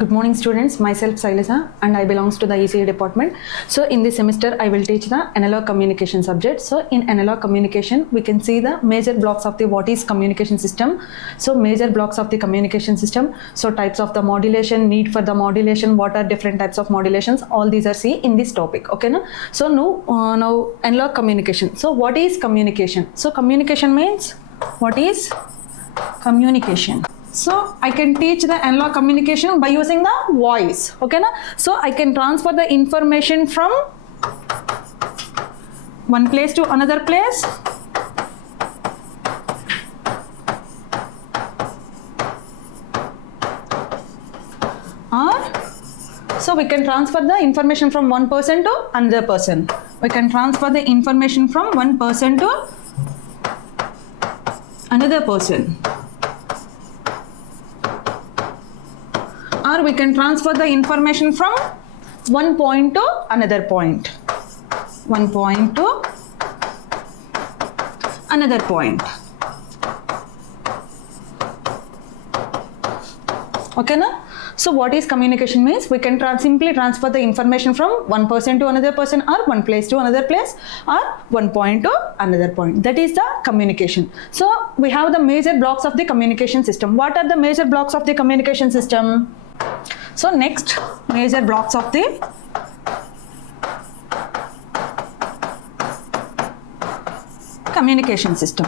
Good morning students, myself Sailasa and I belongs to the ECE department. So in this semester I will teach the analog communication subject. So in analog communication we can see the major blocks of the what is communication system. So major blocks of the communication system. So types of the modulation, need for the modulation, what are different types of modulations, all these are seen in this topic. Okay na? So now analog communication. So what is communication? So communication means what is communication? So I can teach the analog communication by using the voice, okay na? So I can transfer the information from one place to another place. So we can transfer the information from one person to another person. We can transfer the information from one person to another person. Or we can transfer the information from one point to another point. One point to another point. Okay na? So what is communication means? We can simply transfer the information from one person to another person, or one place to another place, or one point to another point. That is the communication. So we have the major blocks of the communication system. What are the major blocks of the communication system? So next, major blocks of the communication system.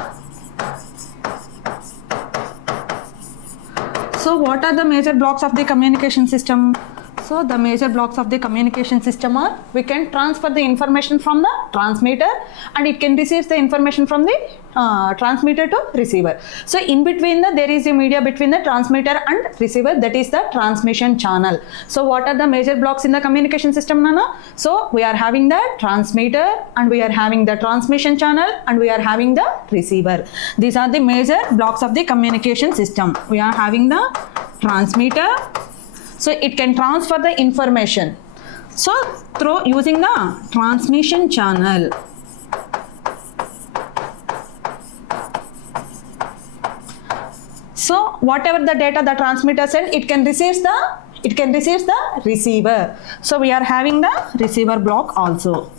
So what are the major blocks of the communication system? So the major blocks of the communication system are, we can transfer the information from the transmitter and it can receive the information from the transmitter to receiver. So in between there is a media between the transmitter and receiver, that is the transmission channel. So what are the major blocks in the communication system, Nana? So we are having the transmitter and we are having the transmission channel and we are having the receiver. These are the major blocks of the communication system. We are having the transmitter. So it can transfer the information. So through using the transmission channel. So whatever the data the transmitter sends, it can receive the receiver. So we are having the receiver block also.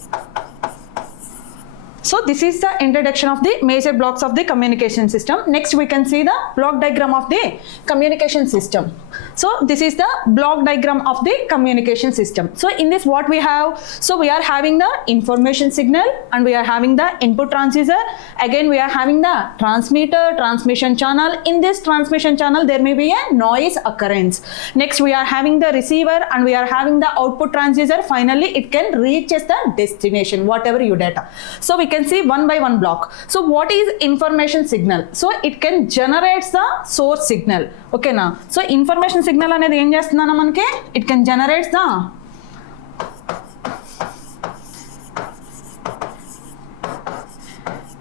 So this is the introduction of the major blocks of the communication system. Next we can see the block diagram of the communication system. So this is the block diagram of the communication system. So in this what we have? So we are having the information signal and we are having the input transducer. Again we are having the transmitter, transmission channel. In this transmission channel there may be a noise occurrence. Next we are having the receiver and we are having the output transducer. Finally it can reach the destination, whatever your data. So we can see one by one block. So what is information signal? So it can generate the source signal. Okay na? So information signal అనేది ఏం చేస్తుందన్న మనకి? It can generate the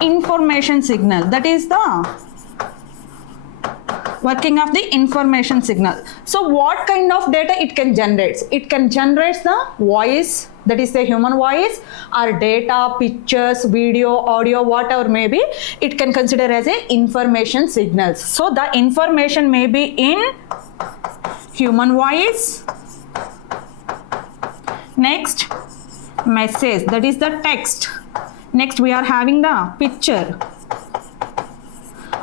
information signal. That is the working of the information signal. So what kind of data it can generate? It can generate the voice, that is the human voice, or data, pictures, video, audio, whatever may be, it can consider as a information signals. So the information may be in human voice. Next, message, that is the text. Next we are having the picture,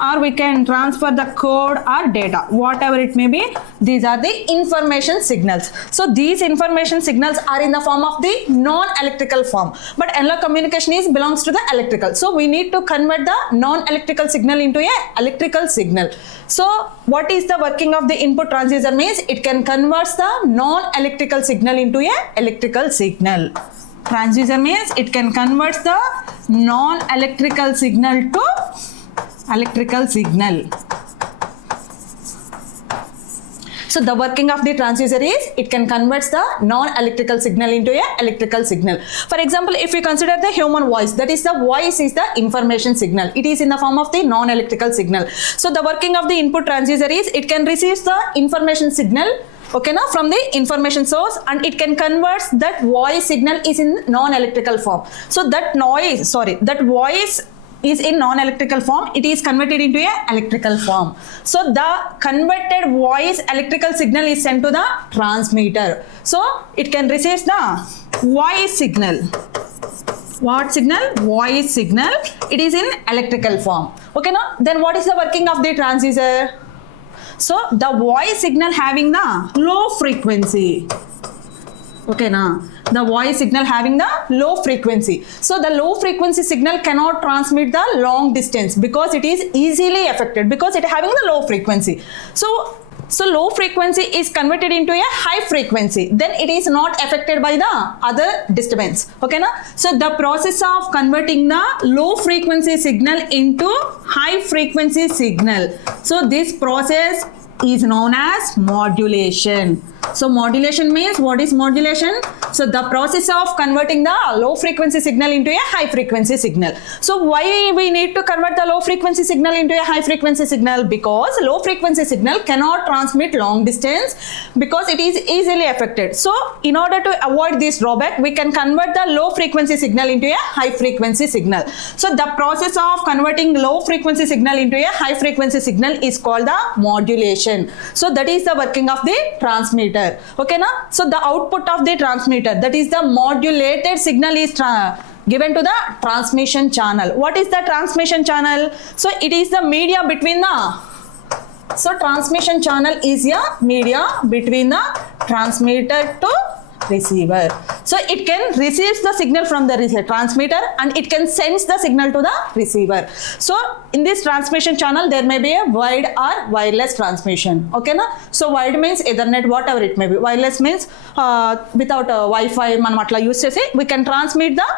or we can transfer the code or data, whatever it may be. These are the information signals. So these information signals are in the form of the non-electrical form, but analog communication belongs to the electrical. So we need to convert the non-electrical signal into a electrical signal. So what is the working of the input transducer means? It can convert the non-electrical signal into a electrical signal. Transducer means it can convert the non-electrical signal to electrical signal. So the working of the transducer is it can convert the non-electrical signal into a electrical signal. For example, if we consider the human voice, that is the voice is the information signal. It is in the form of the non-electrical signal. So the working of the input transducer is it can receive the information signal, okay, now from the information source, and it can convert that voice signal is in non-electrical form. So that voice is in non-electrical form, it is converted into a electrical form. So the converted voice electrical signal is sent to the transmitter. So it can receive the voice signal. What signal? Voice signal. It is in electrical form. Okay, now then what is the working of the transducer? So the voice signal having the low frequency. Okay, now the voice signal having the low frequency. So the low frequency signal cannot transmit the long distance because it is easily affected because it having the low frequency. So low frequency is converted into a high frequency. Then it is not affected by the other disturbance. Okay, na? So the process of converting the low frequency signal into high frequency signal. So this process is known as modulation. So modulation means, what is modulation? So the process of converting the low frequency signal into a high frequency signal. So why we need to convert the low frequency signal into a high frequency signal? Because low frequency signal cannot transmit long distance because it is easily affected. So in order to avoid this drawback, we can convert the low frequency signal into a high frequency signal. So the process of converting low frequency signal into a high frequency signal is called the modulation. So that is the working of the transmitter. Okay, na? So the output of the transmitter, that is the modulated signal, is given to the transmission channel. What is the transmission channel? So it is the media between the, so transmission channel is a media between the transmitter to receiver. So it can receive the signal from the transmitter and it can send the signal to the receiver. So in this transmission channel there may be a wired or wireless transmission. Okay, na? So wired means Ethernet, whatever it may be. Wireless means without Wi-Fi మనం అట్లా use చేసి we can transmit the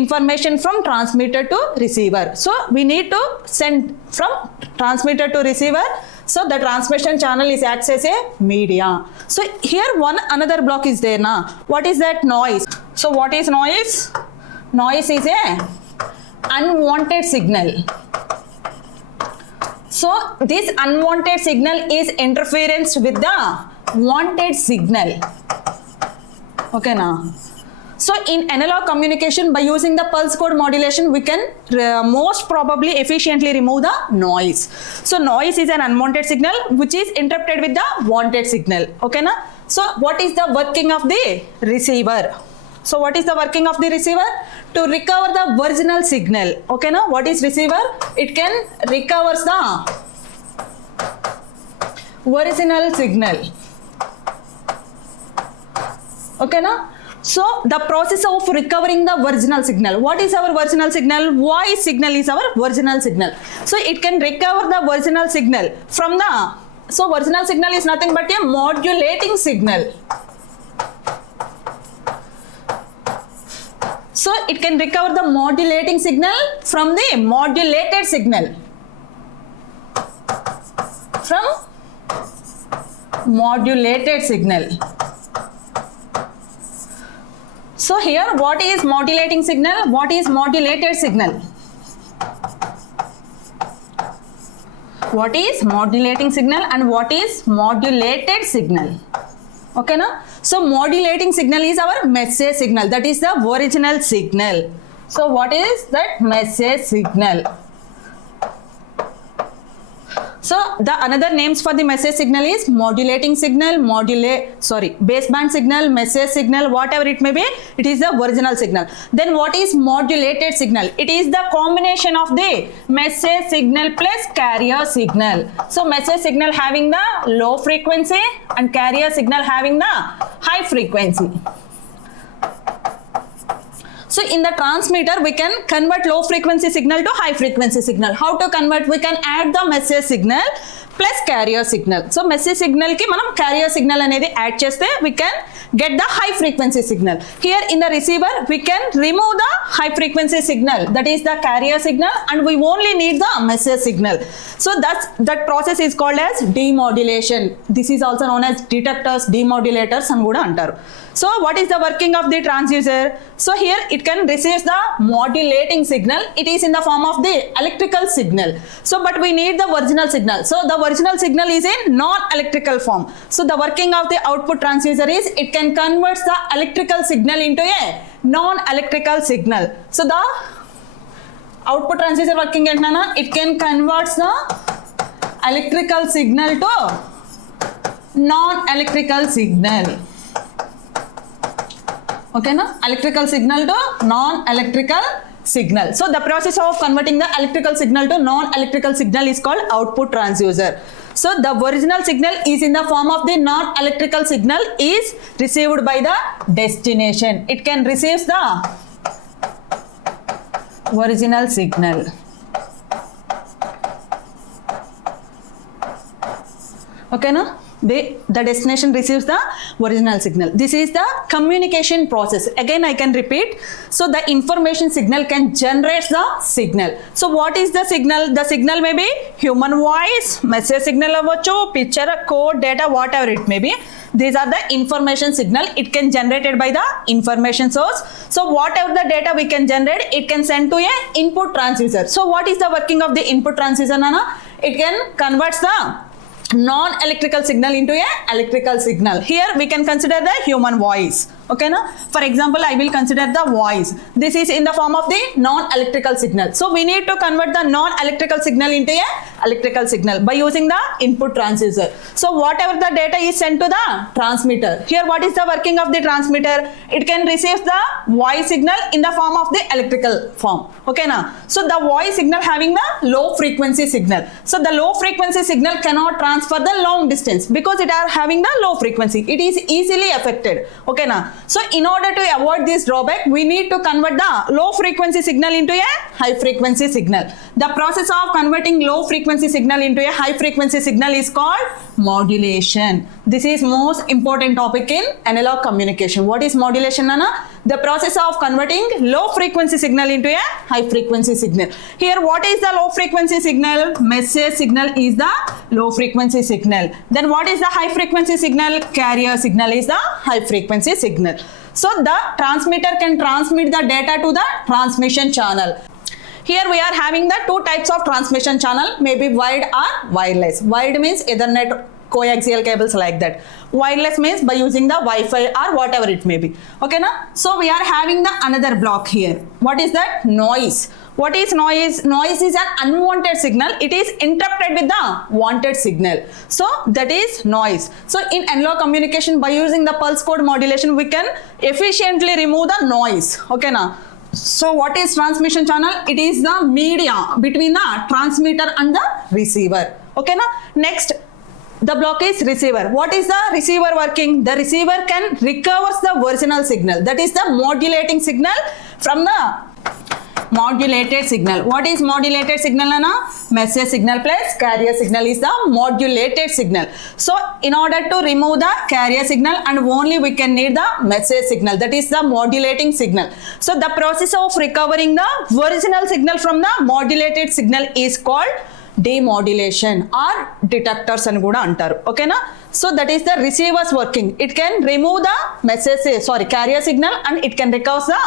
information from transmitter to receiver. So we need to send from transmitter to receiver. So the transmission channel is acts as a media. So here another block is there now. What is that? Noise. So what is noise? Noise is a unwanted signal. So this unwanted signal is interference with the wanted signal. Okay, now. So in analog communication, by using the pulse code modulation, we can most probably efficiently remove the noise. So noise is an unwanted signal which is interrupted with the wanted signal. Okay, na? So what is the working of the receiver? So what is the working of the receiver? To recover the original signal. Okay, na? What is receiver? It can recover the original signal. Okay, na? So the process of recovering the original signal. What is our original signal? Voice signal is our original signal. So it can recover the original signal from the, so original signal is nothing but a modulating signal. So it can recover the modulating signal from the modulated signal. From modulated signal. So here what is modulating signal? What is modulated signal? What is modulating signal and what is modulated signal? Okay, na? So modulating signal is our message signal. That is the original signal. So what is that? Message signal. So the another names for the message signal is modulating signal, baseband signal, message signal, whatever it may be, it is the original signal. Then what is modulated signal? It is the combination of the message signal plus carrier signal. So message signal having the low frequency and carrier signal having the high frequency. So in the transmitter, we can convert low frequency signal to high frequency signal. How to convert? We can add the message signal plus carrier signal. So message signal ki manam carrier signal anedi add cheste we can get the high frequency signal. Here in the receiver we can remove the high frequency signal, that is the carrier signal, and we only need the message signal. So that process is called as demodulation. This is also known as detectors, demodulators and kuda antaru. So what is the working of the transducer? So here it can receive the modulating signal. It is in the form of the electrical signal. So but we need the original signal. So the original signal is in non-electrical form. So the working of the output transducer is it can convert the electrical signal into a non-electrical signal. So the output transducer working entana, it can convert the electrical signal to non-electrical signal. Okay na, electrical signal to non-electrical signal. So the process of converting the electrical signal to non-electrical signal is called output transducer. So the original signal is in the form of the non-electrical signal is received by the destination. It can receive the original signal. Okay na? The destination receives the original signal. This is the communication process. Again I can repeat. So the information signal can generate the signal. So what is the signal? The signal may be human voice, message signal avvachu, picture, code, data, whatever it may be. These are the information signal. It can generated by the information source. So whatever the data we can generate, it can send to a input transducer. So what is the working of the input transducer, Nana? It can convert the non-electrical signal into a electrical signal. Here we can consider the human voice. Okay na? For example, I will consider the voice. This is in the form of the non-electrical signal. So we need to convert the non-electrical signal into a electrical signal by using the input transducer. So whatever the data is sent to the transmitter. Here what is the working of the transmitter? It can receive the voice signal in the form of the electrical form. Okay na? So the voice signal having the low frequency signal. So the low frequency signal cannot transfer the long distance because it are having the low frequency. It is easily affected. Okay na? So in order to avoid this drawback, we need to convert the low frequency signal into a high frequency signal. The process of converting low frequency signal into a high frequency signal is called modulation. This is most important topic in analog communication. What is modulation, Nana? The process of converting low frequency signal into a high frequency signal. Here what is the low frequency signal? Message signal is the low frequency signal. Then what is the high frequency signal? Carrier signal is the high frequency signal. So the transmitter can transmit the data to the transmission channel. Here we are having the two types of transmission channel, maybe wired or wireless. Wired means Ethernet, coaxial cables like that. Wireless means by using the Wi-Fi or whatever it may be. Okay na? So we are having the another block here. What is that? Noise. What is noise? Noise is an unwanted signal. It is interrupted with the wanted signal. So that is noise. So in analog communication, by using the pulse code modulation, we can efficiently remove the noise. Okay na? So what is transmission channel? It is the media between the transmitter and the receiver. Okay na? Next, the block is receiver. What is the receiver working? The receiver can recover the original signal. That is the modulating signal from the modulated signal. What is modulated signal, Anna? Message signal plus carrier signal is the modulated signal. So in order to remove the carrier signal, and only we can need the message signal, that is the modulating signal. So the process of recovering the original signal from the modulated signal is called demodulation or detectors అని కూడా అంటారు. ఓకేనా? So that is the receiver's working. It can remove the carrier signal and it can recover the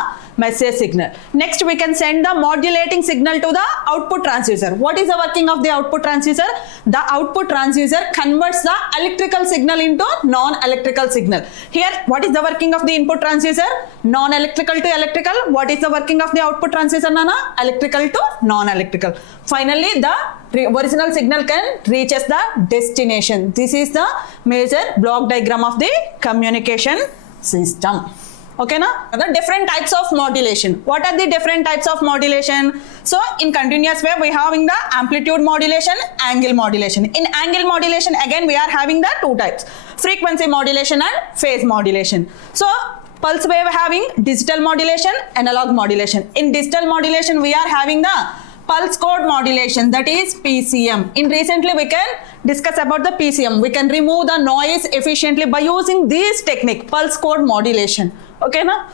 message signal. Next we can send the modulating signal to the output transducer. What is the working of the output transducer? The output transducer converts the electrical signal into non-electrical signal. Here what is the working of the input transducer? Non-electrical to electrical. What is the working of the output transducer, Nana? Electrical to non-electrical. Finally the original signal can reaches the destination. This is the major block diagram of the communication system. Okay na? The different types of modulation. What are the different types of modulation? So in continuous wave we are having the amplitude modulation, angle modulation. In angle modulation again we are having the two types, frequency modulation and phase modulation. So pulse wave having digital modulation, analog modulation. In digital modulation we are having the pulse code modulation, that is PCM. In recently we can discuss about the PCM. We can remove the noise efficiently by using this technique, pulse code modulation. Okay, na?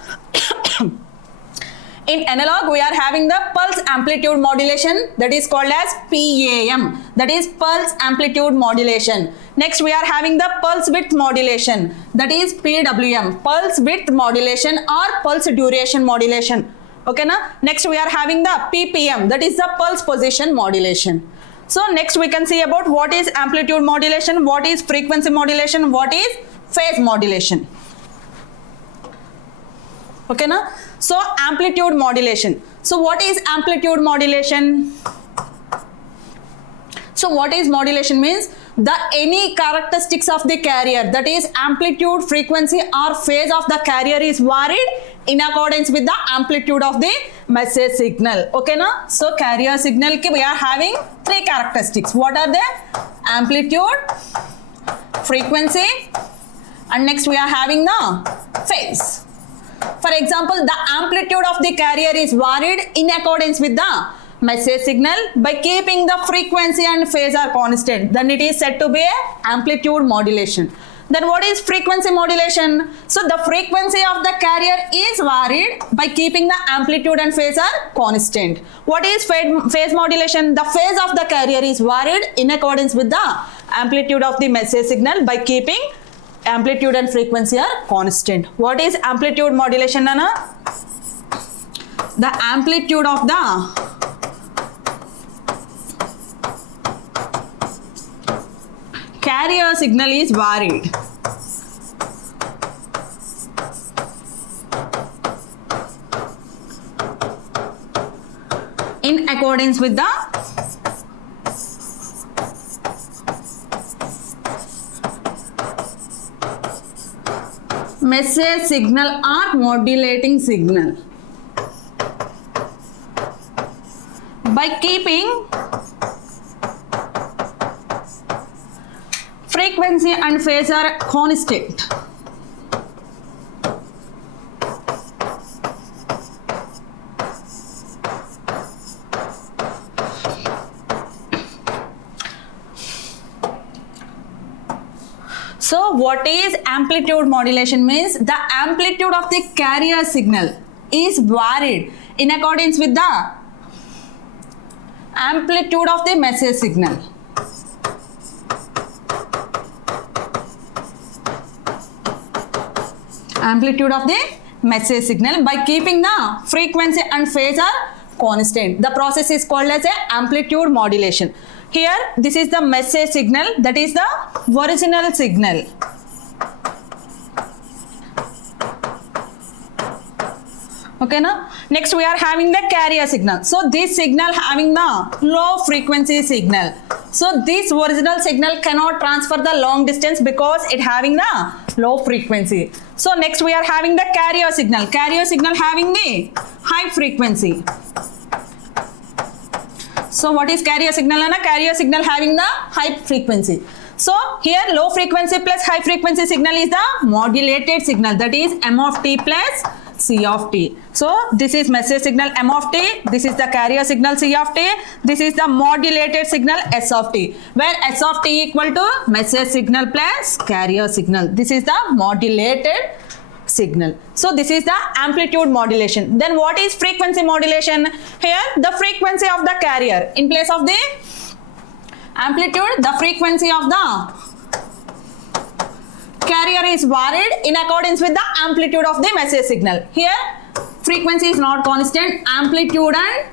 In analog, we are having the pulse amplitude modulation, that is called as PAM, that is pulse amplitude modulation. Next, we are having the pulse width modulation, that is PWM, pulse width modulation or pulse duration modulation. Okay, na? Next, we are having the PPM, that is the pulse position modulation. So, next we can see about what is amplitude modulation, what is frequency modulation, what is phase modulation. Okay, na? So, amplitude modulation. So, what is amplitude modulation? So, what is modulation means? The any characteristics of the carrier, that is amplitude, frequency or phase of the carrier is varied in accordance with the amplitude of the message signal. Okay, na? So, carrier signal ki we are having three characteristics. What are they? Amplitude, frequency, and next we are having the phase. For example, the amplitude of the carrier is varied in accordance with the message signal by keeping the frequency and phase are constant. Then it is said to be a amplitude modulation. Then what is frequency modulation? So the frequency of the carrier is varied by keeping the amplitude and phase are constant. What is phase modulation? The phase of the carrier is varied in accordance with the amplitude of the message signal by keeping amplitude and frequency are constant. What is amplitude modulation, Nana? The amplitude of the carrier signal is varied. In accordance with the message signal or modulating signal by keeping frequency and phase are constant. So what is amplitude modulation means? The amplitude of the carrier signal is varied in accordance with the amplitude of the message signal. Amplitude of the message signal by keeping the frequency and phase are constant. The process is called as a amplitude modulation. Here, this is the message signal, that is the original signal. Okay, now next we are having the carrier signal. So this signal having the low frequency signal. So this original signal cannot transfer the long distance because it having the low frequency. So next we are having the carrier signal. Carrier signal having the high frequency. So what is carrier signal? And a carrier signal having the high frequency. So here low frequency plus high frequency signal is the modulated signal, that is M of t plus C of t. So this is message signal M of t, this is the carrier signal C of t, this is the modulated signal S of t, where S of t equal to message signal plus carrier signal. This is the modulated signal. So this is the amplitude modulation. Then what is frequency modulation? Here the frequency of the carrier in place of the amplitude, the frequency of the carrier is varied in accordance with the amplitude of the message signal. Here frequency is not constant, amplitude and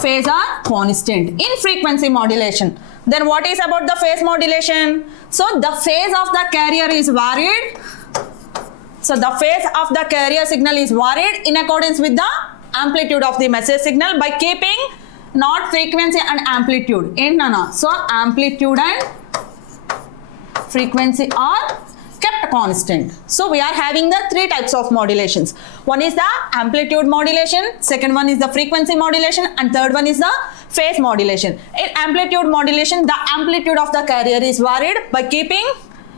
phase are constant in frequency modulation. Then what is about the phase modulation? So the phase of the carrier is varied. So the phase of the carrier signal is varied in accordance with the amplitude of the message signal by keeping not frequency and amplitude in nana. So amplitude and frequency are kept constant. So we are having the three types of modulations. One is the amplitude modulation, second one is the frequency modulation, and third one is the phase modulation. In amplitude modulation, the amplitude of the carrier is varied by keeping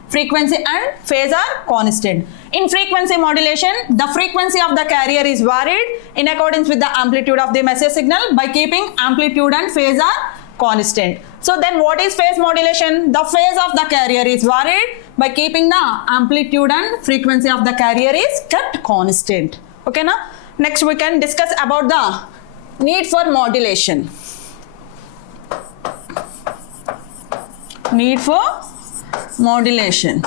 frequency and phase are constant. In frequency modulation, the frequency of the carrier is varied in accordance with the amplitude of the message signal by keeping amplitude and phase are constant. So then what is phase modulation? The phase of the carrier is varied by keeping the amplitude and frequency of the carrier is kept constant. Okay na? Next we can discuss about the need for modulation. Need for modulation.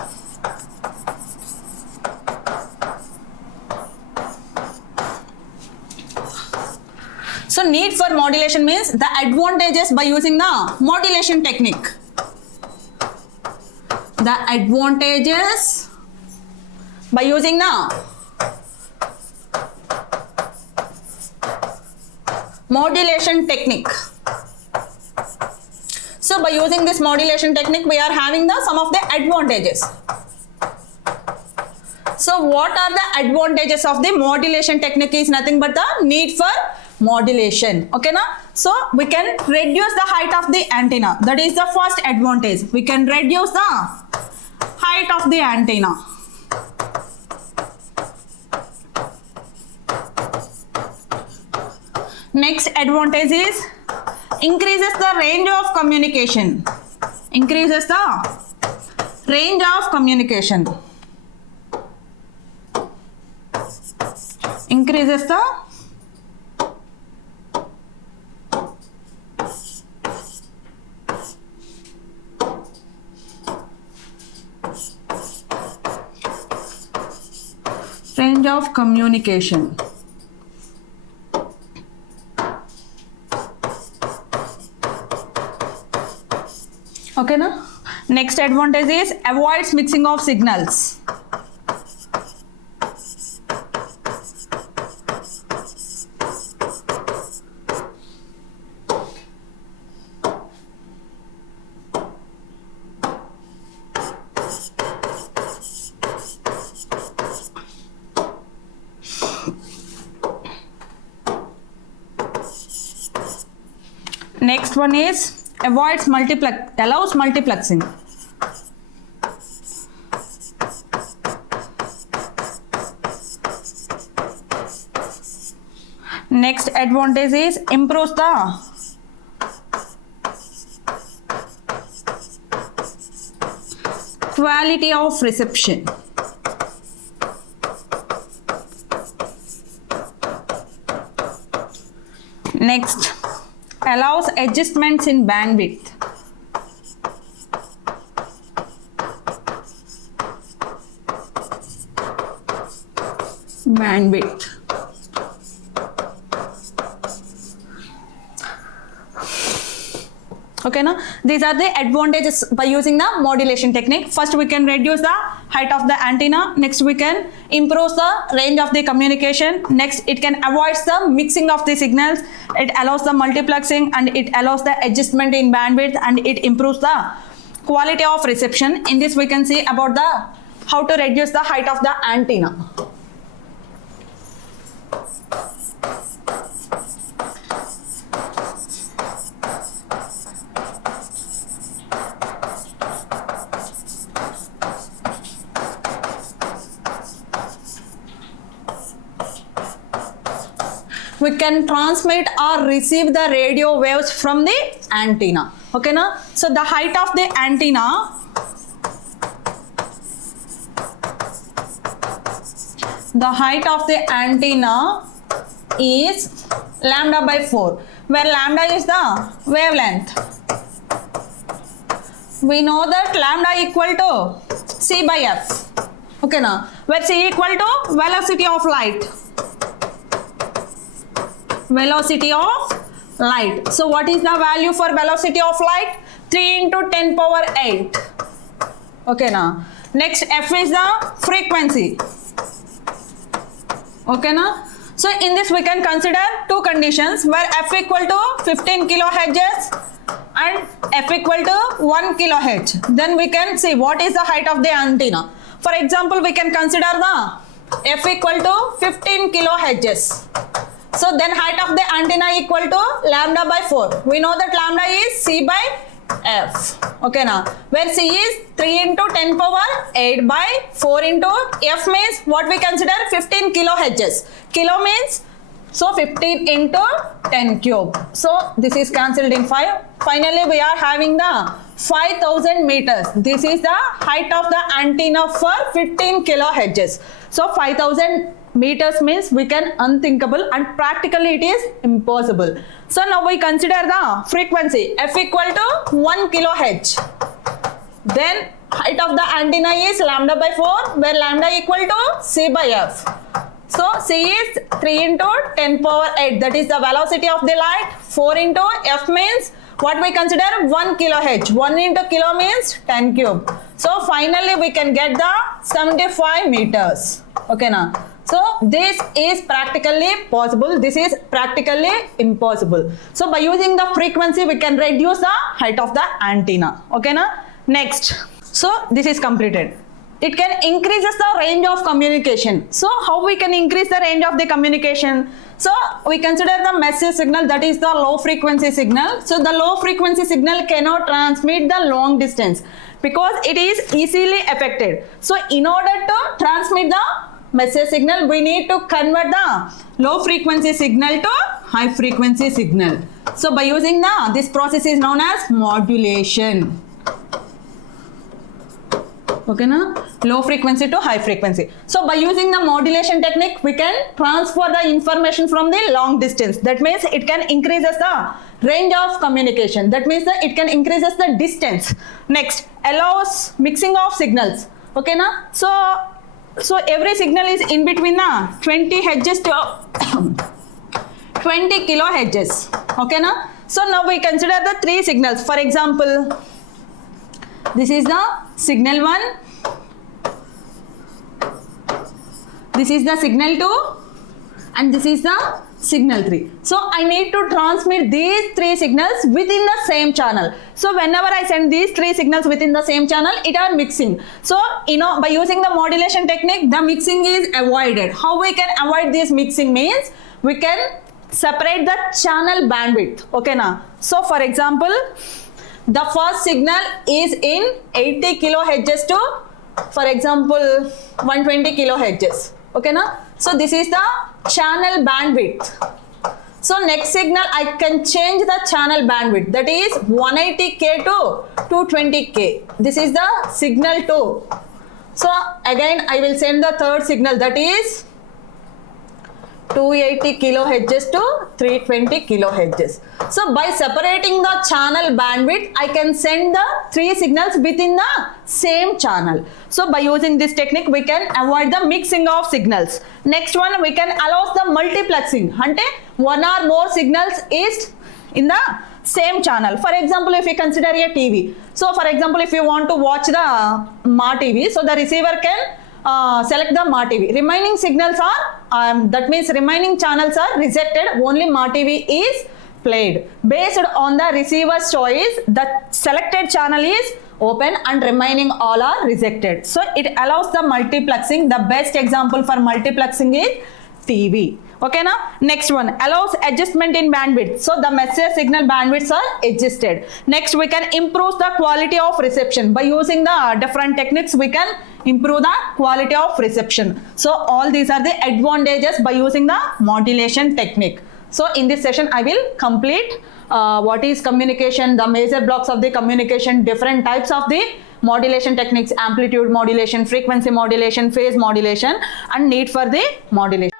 So need for modulation means the advantages by using the modulation technique. The advantages by using the modulation technique. So by using this modulation technique, we are having the some of the advantages. So what are the advantages of the modulation technique is nothing but the need for modulation. Okay na? So we can reduce the height of the antenna. That is the first advantage. We can reduce the height of the antenna. Next advantage is increases the range of communication. Increases the range of communication. Increases the range of communication. Okay na? Next advantage is avoids mixing of signals. Next one is allows multiplexing. Next advantage is improves the quality of reception. Next, allows adjustments in bandwidth. Okay na? These are the advantages by using the modulation technique. First we can reduce the height of the antenna. Next we can improve the range of the communication. Next it can avoid the mixing of the signals. It allows the multiplexing and it allows the adjustment in bandwidth and it improves the quality of reception. In this we can see about the how to reduce the height of the antenna. We can transmit or receive the radio waves from the antenna. Okay na? So the height of the antenna is lambda by 4, where lambda is the wavelength. We know that lambda equal to C by F. Okay na? Where C equal to velocity of light. Velocity of light. So what is the value for velocity of light? 3 into 10 power 8. Okay na? Next F is the frequency. Okay na? So in this we can consider two conditions where F equal to 15 kilohertz and F equal to 1 kilohertz. Then we can see what is the height of the antenna. For example, we can consider the F equal to 15 kilohertz. So then height of the antenna equal to lambda by 4. We know that lambda is C by F. Okay now, where C is 3 into 10 power 8 by 4 into F means what we consider 15 kilohertz. Kilo means so 15 into 10 cube. So this is cancelled in 5. Finally, we are having the 5000 meters. This is the height of the antenna for 15 kilohertz. So 5000 meters means we can unthinkable and practically it is impossible. So now we consider the frequency F equal to 1 kilohertz. Then height of the antenna is lambda by 4 where lambda equal to C by F. So C is 3 into 10 power 8, that is the velocity of the light. 4 into F means what we consider 1 kilohertz. 1 into kilo means 10 cube. So finally we can get the 75 meters. Okay now. So this is practically possible. This is practically impossible. So by using the frequency we can reduce the height of the antenna. Okay now. Next. So this is completed. It can increases the range of communication. So how we can increase the range of the communication? So we consider the message signal, that is the low frequency signal. So the low frequency signal cannot transmit the long distance because it is easily affected. So in order to transmit the message signal, we need to convert the low frequency signal to high frequency signal. So by using this process is known as modulation. Okay na? Low frequency to high frequency. So by using the modulation technique, we can transfer the information from the long distance. That means it can increases the range of communication. That means that it can increases the distance. Next, allows mixing of signals. Okay na? So every signal is in between the 20 hertz to 20 kilohertz. Okay na? So now we consider the three signals. For example, this is the signal 1, this is the signal 2 and this is the signal 3. So I need to transmit these three signals within the same channel. So whenever I send these three signals within the same channel, it are mixing. So by using the modulation technique, the mixing is avoided. How we can avoid this mixing means we can separate the channel bandwidth. Okay now. So for example, the first signal is in 80 kilohertz to, for example, 120 kilohertz. Okay na? So this is the channel bandwidth. So next signal I can change the channel bandwidth, that is 180k to 220k. This is the signal 2. So again I will send the third signal, that is 280 kilohertz to 320 kilohertz. So by separating the channel bandwidth, I can send the three signals within the same channel. So by using this technique, we can avoid the mixing of signals. Next one, we can allow the multiplexing. Ante one or more signals is in the same channel. For example, if we consider a TV. So for example, if you want to watch the Ma TV, so the receiver can select the Ma TV. Remaining signals are, that means remaining channels are rejected. Only Ma TV is played. Based on the receiver's choice, the selected channel is open and remaining all are rejected. So it allows the multiplexing. The best example for multiplexing is TV. Okay now, next one, allows adjustment in bandwidth. So the message signal bandwidths are adjusted. Next, we can improve the quality of reception. By using the different techniques, we can improve the quality of reception. So all these are the advantages by using the modulation technique. So in this session, I will complete what is communication, the major blocks of the communication, different types of the modulation techniques, amplitude modulation, frequency modulation, phase modulation, and need for the modulation.